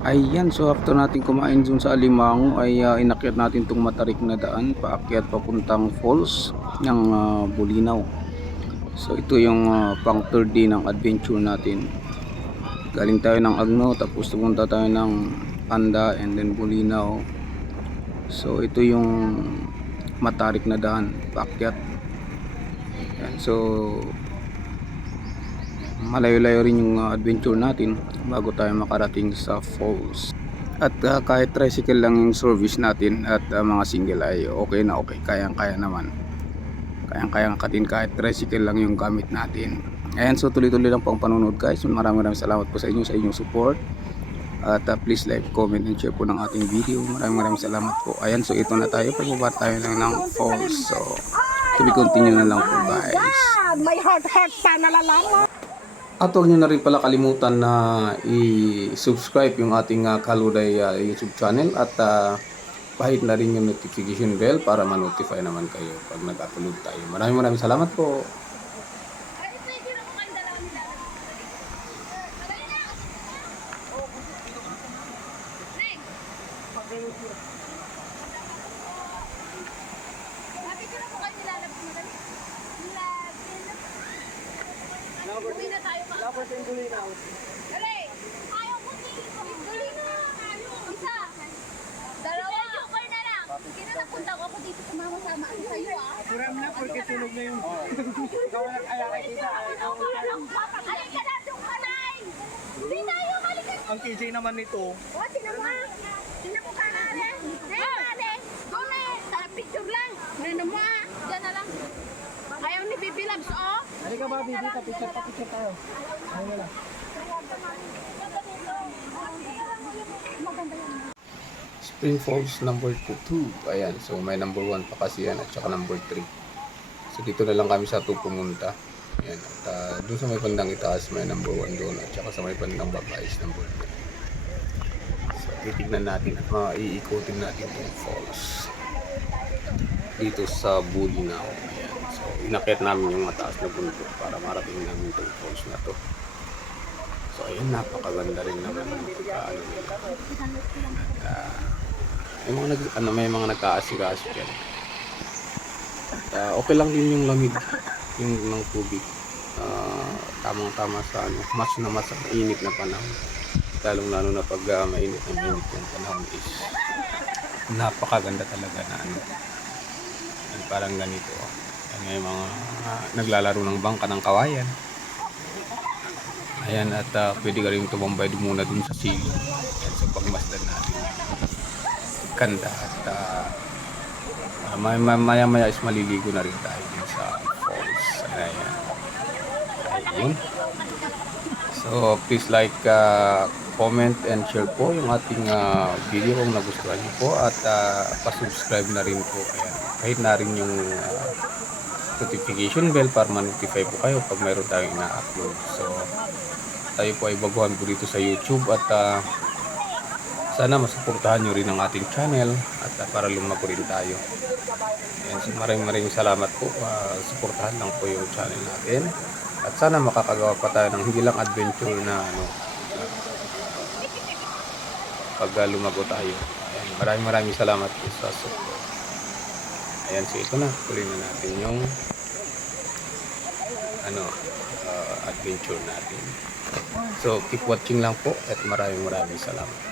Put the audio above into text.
Ayan, so after natin kumain dun sa Alimango ay inakyat natin tong matarik na daan paakyat papuntang falls ng Bulinaw. So ito yung pang third day ng adventure natin. Galing tayo ng Agno tapos pumunta tayo ng Panda and then Bulinaw. So ito yung matarik na daan paakyat. Ayan, so malayo-layo rin yung adventure natin bago tayo makarating sa falls. At kahit tricycle lang yung service natin at mga single ay okay na okay, kayang-kaya naman. Kayang-kayang katin kahit tricycle lang yung gamit natin. Ayan, so tuloy-tuloy lang po ang panonood guys. Maraming salamat po sa inyong support. At please like, comment, and share po ng ating video. Maraming salamat po. Ayan, so ito na tayo. Pagbaba tayo lang ng falls. So, to be continue na lang po guys. May heart pa nalalaman. At huwag nyo na rin pala kalimutan na i-subscribe yung ating Kaluday YouTube channel at pahit na rin yung notification bell para ma-notify naman kayo pag nag-upload tayo. Maraming salamat po. Uwi na tayo ka. Lapos yung tuloy na. Dali! Ayaw ko tuloy na. Isa. Dalawa. Joker na lang. Kina napunta ko ako dito sumama-sama ako sa'yo Kuram na, porque sunog na yung... Ikaw ang nag-ayakay kita. Alin ka na, Dukanay! Hindi tayo, malikan. Ang KJ naman nito. O, tinan mo. Tinan mo ka na, Ale. Ale. Dole. Picture lang. Tinan mo. Diyan na lang. Ayaw ni Bibi Labs, oh. Halika ba, Bibi? Picture tayo. Ayun na. Spring Falls number 2. Ayan, so may number 1 pa kasi yan at saka number 3. So dito na lang kami sa 2 pumunta. Ayan, at doon sa may bandang itaas may number 1 doon at saka sa may bandang baba is number 3. So titignan natin at maiikutin natin itong falls dito sa Bulinaw. Ayan, so inakyat namin yung mataas na bundok para marating namin itong falls na to. So ayun, napakaganda rin naman ng pagkaano nila. At may mga nagkaasikaso dyan. At okay lang din yung lamig yung ng tubig. Tamang-tama sa mas na mas init na panahon. Lalo na pag mainit yung panahon is napakaganda talaga na yung parang ganito. May mga naglalaro ng bangka ng kawayan. Ayan, at pwede ka rin tumambay muna dun sa silong. Ayan, so pagmasdan natin ganda at maya is maliligo na rin tayo din sa falls. Ayan. So please like, comment and share po yung ating video kung nagustuhan niyo po at pa-subscribe na rin po. Ayan, kahit na rin yung notification bell para ma-notify po kayo pag mayroon tayong ina-upload. So tayo po ay baguhan po dito sa YouTube at sana masuportahan nyo rin ang ating channel at para lumago rin tayo. Ayan, so maraming salamat po. Suportahan lang po yung channel natin at sana makakagawa pa tayo ng hindi lang adventure na pag lumago tayo. Ayan, maraming salamat po sa support. Ayan, so ito na, tuloy na natin yung adventure natin. So keep watching lang po at maraming salamat.